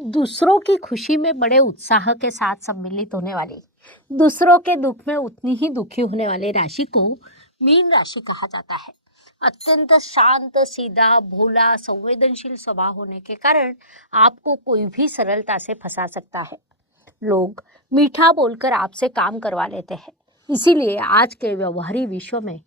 दूसरों की खुशी में बड़े उत्साह के साथ सम्मिलित होने वाली, दूसरों के दुख में उतनी ही दुखी होने वाले राशि को मीन राशि कहा जाता है। अत्यंत शांत, सीधा, भोला, संवेदनशील स्वभाव होने के कारण आपको कोई भी सरलता से फंसा सकता है। लोग मीठा बोलकर आपसे काम करवा लेते हैं। इसीलिए आज के व्यवहारिक विश्व में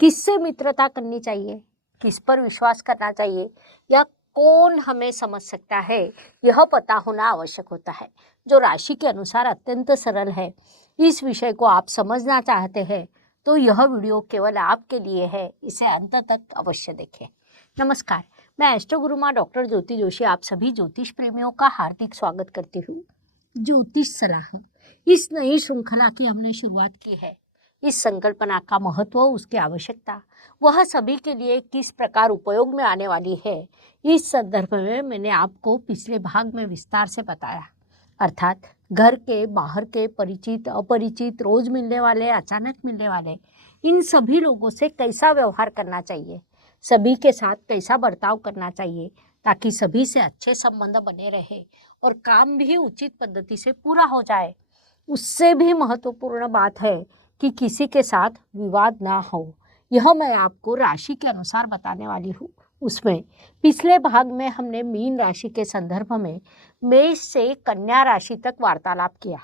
किससे मित्रता करनी चाहिए, किस पर विश्वास करना चाहिए या कौन हमें समझ सकता है, यह पता होना आवश्यक होता है। जो राशि के अनुसार अत्यंत सरल है, इस विषय को आप समझना चाहते हैं तो यह वीडियो केवल आपके लिए है। इसे अंत तक अवश्य देखें। नमस्कार, मैं एस्ट्रो गुरु माँ डॉक्टर ज्योति जोशी आप सभी ज्योतिष प्रेमियों का हार्दिक स्वागत करती हूँ। ज्योतिष सलाह, इस नई श्रृंखला की हमने शुरुआत की है। इस संकल्पना का महत्व, उसकी आवश्यकता, वह सभी के लिए किस प्रकार उपयोग में आने वाली है, इस संदर्भ में मैंने आपको पिछले भाग में विस्तार से बताया। अर्थात घर के, बाहर के, परिचित, अपरिचित, रोज मिलने वाले, अचानक मिलने वाले, इन सभी लोगों से कैसा व्यवहार करना चाहिए, सभी के साथ कैसा बर्ताव करना चाहिए ताकि सभी से अच्छे संबंध बने रहे और काम भी उचित पद्धति से पूरा हो जाए। उससे भी महत्वपूर्ण बात है कि किसी के साथ विवाद ना हो। यह मैं आपको राशि के अनुसार बताने वाली हूँ। उसमें पिछले भाग में हमने मीन राशि के संदर्भ में मेष से कन्या राशि तक वार्तालाप किया।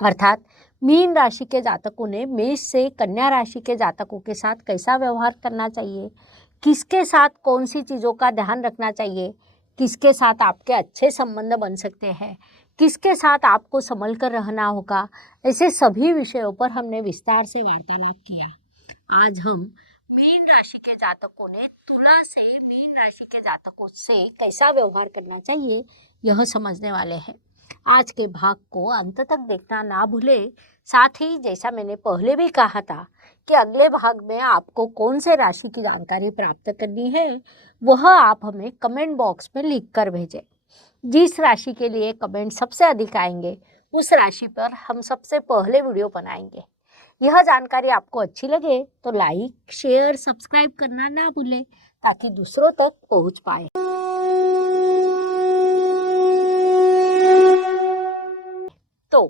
अर्थात मीन राशि के जातकों ने मेष से कन्या राशि के जातकों के साथ कैसा व्यवहार करना चाहिए, किसके साथ कौन सी चीज़ों का ध्यान रखना चाहिए, किसके साथ आपके अच्छे संबंध बन सकते हैं, किसके साथ आपको संभल कर रहना होगा, ऐसे सभी विषयों पर हमने विस्तार से वार्तालाप किया। आज हम मीन राशि के जातकों ने तुला से मीन राशि के जातकों से कैसा व्यवहार करना चाहिए, यह समझने वाले हैं। आज के भाग को अंत तक देखना ना भूले। साथ ही जैसा मैंने पहले भी कहा था कि अगले भाग में आपको कौन से राशि की जानकारी प्राप्त करनी है, वह आप हमें कमेंट बॉक्स में लिख कर भेजें। जिस राशि के लिए कमेंट सबसे अधिक आएंगे, उस राशि पर हम सबसे पहले वीडियो बनाएंगे। यह जानकारी आपको अच्छी लगे तो लाइक, शेयर, सब्सक्राइब करना ना भूलें ताकि दूसरों तक पहुंच पाए। तो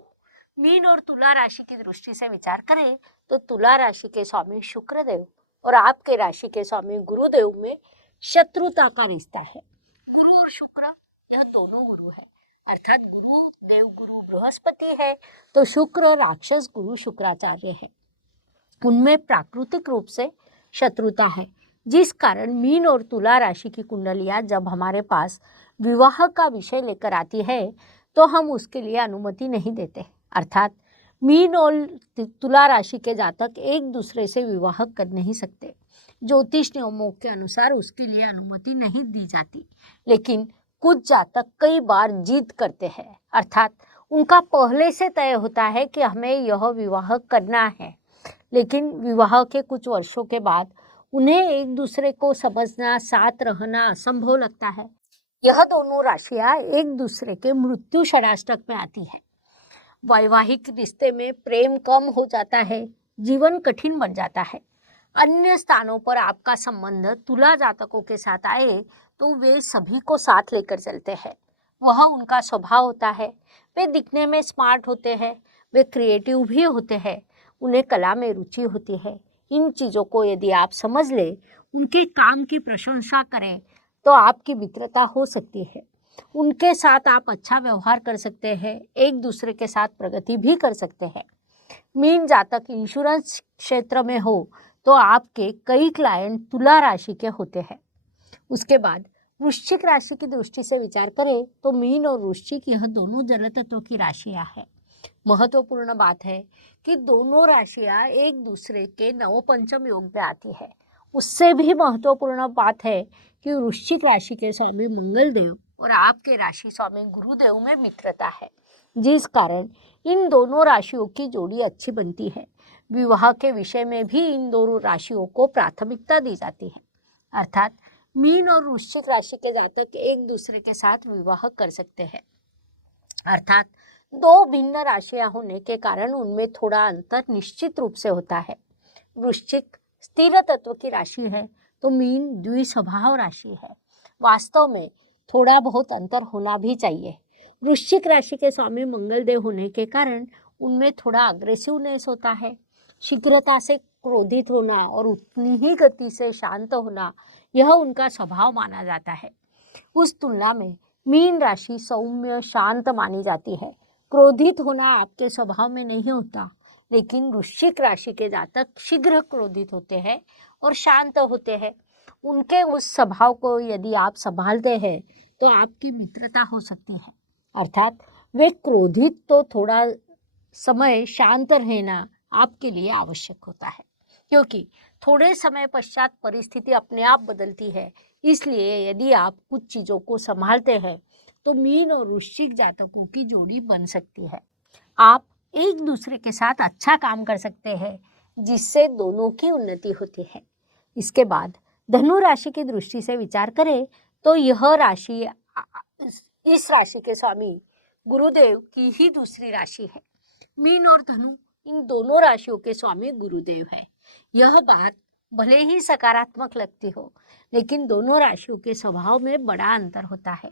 मीन और तुला राशि की दृष्टि से विचार करें तो तुला राशि के स्वामी शुक्रदेव और आपके राशि के स्वामी गुरुदेव में शत्रुता का रिश्ता है। गुरु और शुक्र, यह दोनों गुरु है। अर्थात गुरु देव गुरु बृहस्पति है तो शुक्र राक्षस गुरु शुक्राचार्य है। उनमें प्राकृतिक रूप से शत्रुता है, जिस कारण मीन और तुला राशि की कुंडलियां जब हमारे पास विवाह का विषय लेकर आती है तो हम उसके लिए अनुमति नहीं देते। अर्थात मीन और तुला राशि के जातक एक दूसरे से विवाह कर नहीं सकते। ज्योतिष नियमों के अनुसार उसके लिए अनुमति नहीं दी जाती। लेकिन कुछ जातक कई बार जिद करते हैं। अर्थात उनका पहले से तय होता है कि हमें यह विवाह करना है, लेकिन विवाह के कुछ वर्षों के बाद उन्हें एक दूसरे को समझना, साथ रहना असंभव लगता है। यह दोनों राशियां एक दूसरे के मृत्यु षडाष्टक में आती है। वैवाहिक रिश्ते में प्रेम कम हो जाता है, जीवन कठिन बन जाता है। अन्य स्थानों पर आपका संबंध तुला जातकों के साथ आए तो वे सभी को साथ लेकर चलते हैं। वह उनका स्वभाव होता है। वे दिखने में स्मार्ट होते हैं, वे क्रिएटिव भी होते हैं, उन्हें कला में रुचि होती है। इन चीज़ों को यदि आप समझ लें, उनके काम की प्रशंसा करें तो आपकी मित्रता हो सकती है। उनके साथ आप अच्छा व्यवहार कर सकते हैं, एक दूसरे के साथ प्रगति भी कर सकते हैं। मीन जातक इंश्योरेंस क्षेत्र में हो तो आपके कई क्लाइंट तुला राशि के होते हैं। उसके बाद वृश्चिक राशि की दृष्टि से विचार करें तो मीन और वृश्चिक, यह दोनों जल तत्व की राशियां हैं। महत्वपूर्ण बात है कि दोनों राशियां एक दूसरे के नवपंचम योग में आती है। उससे भी महत्वपूर्ण बात है कि वृश्चिक राशि के स्वामी मंगल देव और आपके राशि स्वामी गुरुदेव में मित्रता है, जिस कारण इन दोनों राशियों की जोड़ी अच्छी बनती है। विवाह के विषय में भी इन दोनों राशियों को प्राथमिकता दी जाती है। अर्थात मीन और वृश्चिक राशि के जातक एक दूसरे के साथ विवाह कर सकते हैं। अर्थात दो भिन्न राशियां होने के कारण उनमें थोड़ा अंतर निश्चित रूप से होता है। वृश्चिक स्थिर तत्व की राशि है तो मीन द्विस्वभाव राशि है। वास्तव में थोड़ा बहुत अंतर होना भी चाहिए। वृश्चिक राशि के स्वामी मंगल देव होने के कारण उनमें थोड़ा अग्रेसिवनेस होता है। शीघ्रता से क्रोधित होना और उतनी ही गति से शांत होना, यह उनका स्वभाव माना जाता है। उस तुलना में मीन राशि सौम्य शांत मानी जाती है। क्रोधित होना आपके स्वभाव में नहीं होता, लेकिन वृश्चिक राशि के जातक शीघ्र क्रोधित होते हैं और शांत होते हैं। उनके उस स्वभाव को यदि आप संभालते हैं तो आपकी मित्रता हो सकती है। अर्थात वे क्रोधित तो थोड़ा समय शांत रहना आपके लिए आवश्यक होता है, क्योंकि थोड़े समय पश्चात परिस्थिति अपने आप बदलती है। इसलिए यदि आप कुछ चीज़ों को संभालते हैं तो मीन और वृश्चिक जातकों की जोड़ी बन सकती है। आप एक दूसरे के साथ अच्छा काम कर सकते हैं, जिससे दोनों की उन्नति होती है। इसके बाद धनु राशि की दृष्टि से विचार करें तो यह राशि इस राशि के स्वामी गुरुदेव की ही दूसरी राशि है। मीन और धनु इन दोनों राशियों के स्वामी गुरुदेव है। यह बात भले ही सकारात्मक लगती हो, लेकिन दोनों राशियों के स्वभाव में बड़ा अंतर होता है।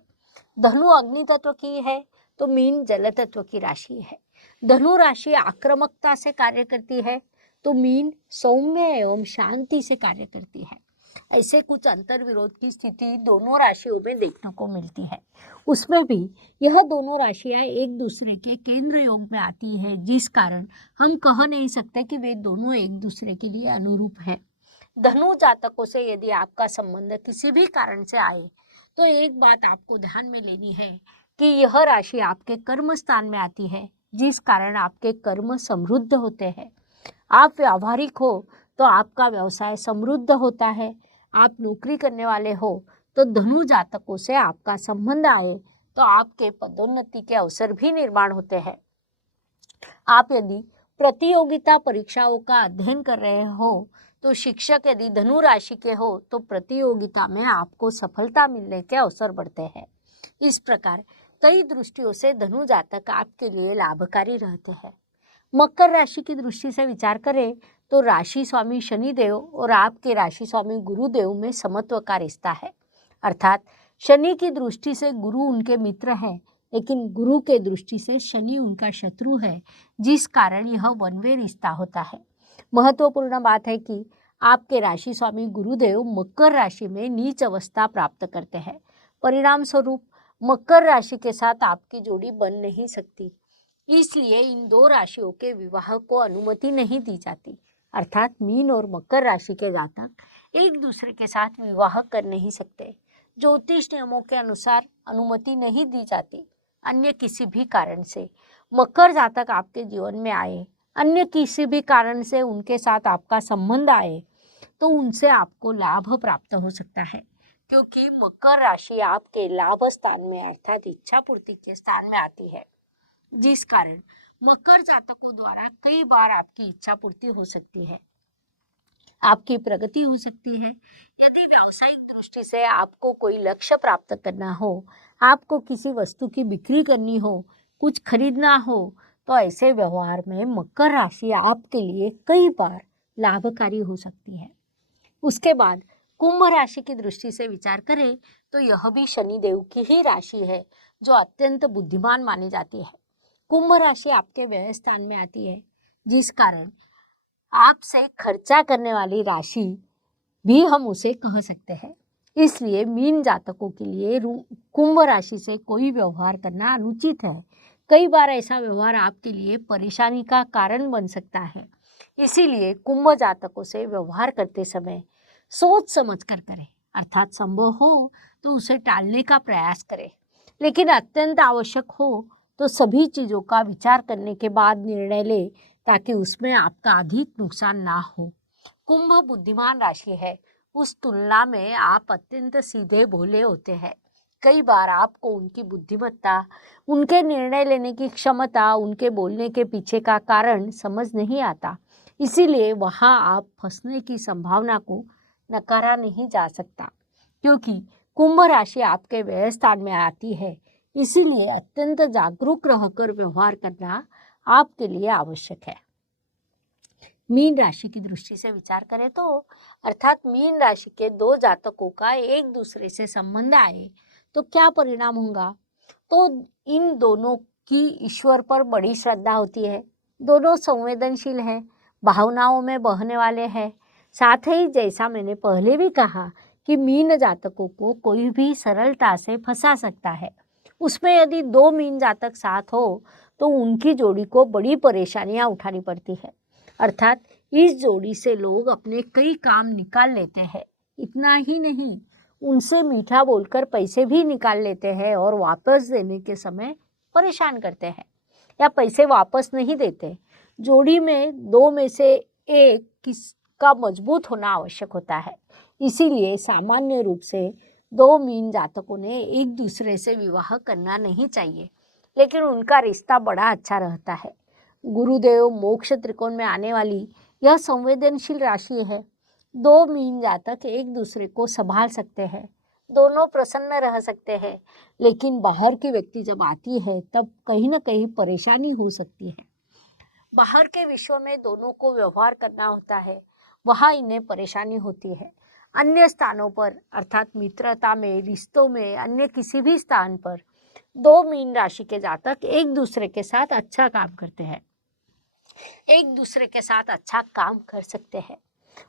धनु अग्नि तत्व की है तो मीन जल तत्व की राशि है। धनु राशि आक्रामकता से कार्य करती है तो मीन सौम्य एवं शांति से कार्य करती है। ऐसे कुछ अंतर विरोध की स्थिति दोनों राशियों में देखने को मिलती है। उसमें भी यह दोनों राशियां एक दूसरे के केंद्र योग में आती है, जिस कारण हम कह नहीं सकते कि वे दोनों एक दूसरे के लिए अनुरूप हैं। धनु जातकों से यदि आपका संबंध किसी भी कारण से आए तो एक बात आपको ध्यान में लेनी है कि यह राशि आपके कर्म स्थान में आती है, जिस कारण आपके कर्म समृद्ध होते हैं। आप व्यावहारिक हो तो आपका व्यवसाय समृद्ध होता है। आप नौकरी करने वाले हो तो धनु जातकों से आपका संबंध आए तो आपके पदोन्नति के अवसर भी निर्माण होते हैं। आप यदि प्रतियोगिता परीक्षाओं का अध्ययन कर रहे हो तो शिक्षक यदि धनु राशि के हो तो प्रतियोगिता में आपको सफलता मिलने के अवसर बढ़ते हैं। इस प्रकार कई दृष्टियों से धनु जातक आपके लिए लाभकारी रहते हैं। मकर राशि की दृष्टि से विचार करें तो राशि स्वामी शनिदेव और आपके राशि स्वामी गुरुदेव में समत्व का रिश्ता है। अर्थात शनि की दृष्टि से गुरु उनके मित्र हैं, लेकिन गुरु के दृष्टि से शनि उनका शत्रु है, जिस कारण यह वन वे रिश्ता होता है। महत्वपूर्ण बात है कि आपके राशि स्वामी गुरुदेव मकर राशि में नीच अवस्था प्राप्त करते हैं। परिणाम स्वरूप मकर राशि के साथ आपकी जोड़ी बन नहीं सकती। इसलिए इन दो राशियों के विवाह को अनुमति नहीं दी जाती। अर्थात मीन और मकर राशि के जातक एक दूसरे के साथ विवाह कर नहीं सकते। ज्योतिष नियमों के अनुसार अनुमति नहीं दी जाती। अन्य किसी भी कारण से मकर जातक आपके जीवन में आए, अन्य किसी भी कारण से उनके साथ आपका संबंध आए तो उनसे आपको लाभ प्राप्त हो सकता है, क्योंकि मकर राशि आपके लाभ स्थान में अर्थात इच्छा पूर्ति के स्थान में आती है, जिस कारण मकर जातकों द्वारा कई बार आपकी इच्छा पूर्ति हो सकती है, आपकी प्रगति हो सकती है। यदि व्यावसायिक दृष्टि से आपको कोई लक्ष्य प्राप्त करना हो, आपको किसी वस्तु की बिक्री करनी हो, कुछ खरीदना हो, तो ऐसे व्यवहार में मकर राशि आपके लिए कई बार लाभकारी हो सकती है। उसके बाद कुंभ राशि की दृष्टि से विचार करें तो यह भी शनिदेव की ही राशि है, जो अत्यंत बुद्धिमान मानी जाती है। कुंभ राशि आपके व्यय स्थान में आती है, जिस कारण आपसे खर्चा करने वाली राशि भी हम उसे कह सकते हैं। इसलिए मीन जातकों के लिए कुंभ राशि से कोई व्यवहार करना अनुचित है। कई बार ऐसा व्यवहार आपके लिए परेशानी का कारण बन सकता है। इसीलिए कुंभ जातकों से व्यवहार करते समय सोच समझ कर करें, अर्थात संभव हो तो उसे टालने का प्रयास करें, लेकिन अत्यंत आवश्यक हो तो सभी चीज़ों का विचार करने के बाद निर्णय ले, ताकि उसमें आपका अधिक नुकसान ना हो। कुंभ बुद्धिमान राशि है, उस तुलना में आप अत्यंत सीधे भोले होते हैं। कई बार आपको उनकी बुद्धिमत्ता, उनके निर्णय लेने की क्षमता, उनके बोलने के पीछे का कारण समझ नहीं आता। इसीलिए वहाँ आप फंसने की संभावना को नकारा नहीं जा सकता, क्योंकि कुंभ राशि आपके व्यय स्थान में आती है। इसीलिए अत्यंत जागरूक रहकर व्यवहार करना आपके लिए आवश्यक है। मीन राशि की दृष्टि से विचार करें तो अर्थात मीन राशि के दो जातकों का एक दूसरे से संबंध आए तो क्या परिणाम होगा? तो इन दोनों की ईश्वर पर बड़ी श्रद्धा होती है, दोनों संवेदनशील हैं, भावनाओं में बहने वाले हैं। साथ ही जैसा मैंने पहले भी कहा कि मीन जातकों को कोई भी सरलता से फंसा सकता है। उसमें यदि 2 मीन जातक साथ हो तो उनकी जोड़ी को बड़ी परेशानियां उठानी पड़ती है। अर्थात इस जोड़ी से लोग अपने कई काम निकाल लेते हैं। इतना ही नहीं, उनसे मीठा बोलकर पैसे भी निकाल लेते हैं और वापस देने के समय परेशान करते हैं या पैसे वापस नहीं देते। जोड़ी में 2 में से एक किसका मजबूत होना आवश्यक होता है। इसीलिए सामान्य रूप से 2 मीन जातकों ने एक दूसरे से विवाह करना नहीं चाहिए, लेकिन उनका रिश्ता बड़ा अच्छा रहता है। गुरुदेव मोक्ष त्रिकोण में आने वाली यह संवेदनशील राशि है। 2 मीन जातक एक दूसरे को संभाल सकते हैं, दोनों प्रसन्न रह सकते हैं, लेकिन बाहर की व्यक्ति जब आती है तब कहीं ना कहीं परेशानी हो सकती है। बाहर के विश्व में दोनों को व्यवहार करना होता है, वहाँ इन्हें परेशानी होती है। अन्य स्थानों पर अर्थात मित्रता में, रिश्तों में, अन्य किसी भी स्थान पर 2 मीन राशि के जातक एक दूसरे के साथ अच्छा काम करते हैं, एक दूसरे के साथ अच्छा काम कर सकते हैं,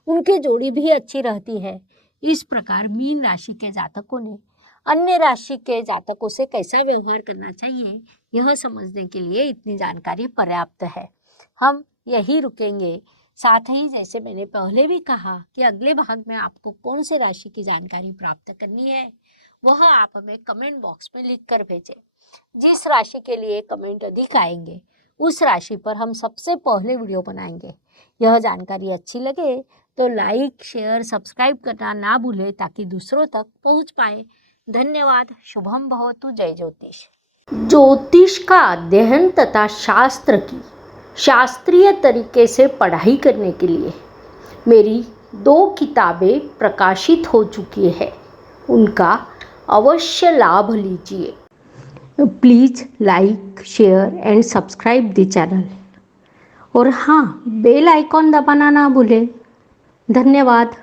उनकी जोड़ी भी अच्छी रहती है। इस प्रकार मीन राशि के जातकों ने अन्य राशि के जातकों से कैसा व्यवहार करना चाहिए, यह समझने के लिए इतनी जानकारी पर्याप्त है। हम यही रुकेंगे। साथ ही जैसे मैंने पहले भी कहा कि अगले भाग में आपको कौन से राशि की जानकारी प्राप्त करनी है, वह आप हमें कमेंट बॉक्स में लिख कर भेजें। जिस राशि के लिए कमेंट अधिक आएंगे उस राशि पर हम सबसे पहले वीडियो बनाएंगे। यह जानकारी अच्छी लगे तो लाइक, शेयर, सब्सक्राइब करना ना भूलें ताकि दूसरों तक पहुंच पाए। धन्यवाद। शुभम भवतु। जय ज्योतिष। ज्योतिष का अध्ययन तथा शास्त्र की शास्त्रीय तरीके से पढ़ाई करने के लिए मेरी 2 किताबें प्रकाशित हो चुकी है, उनका अवश्य लाभ लीजिए। Please like, share and subscribe the channel और हाँ, बेल आइकॉन दबाना ना भूलें। धन्यवाद।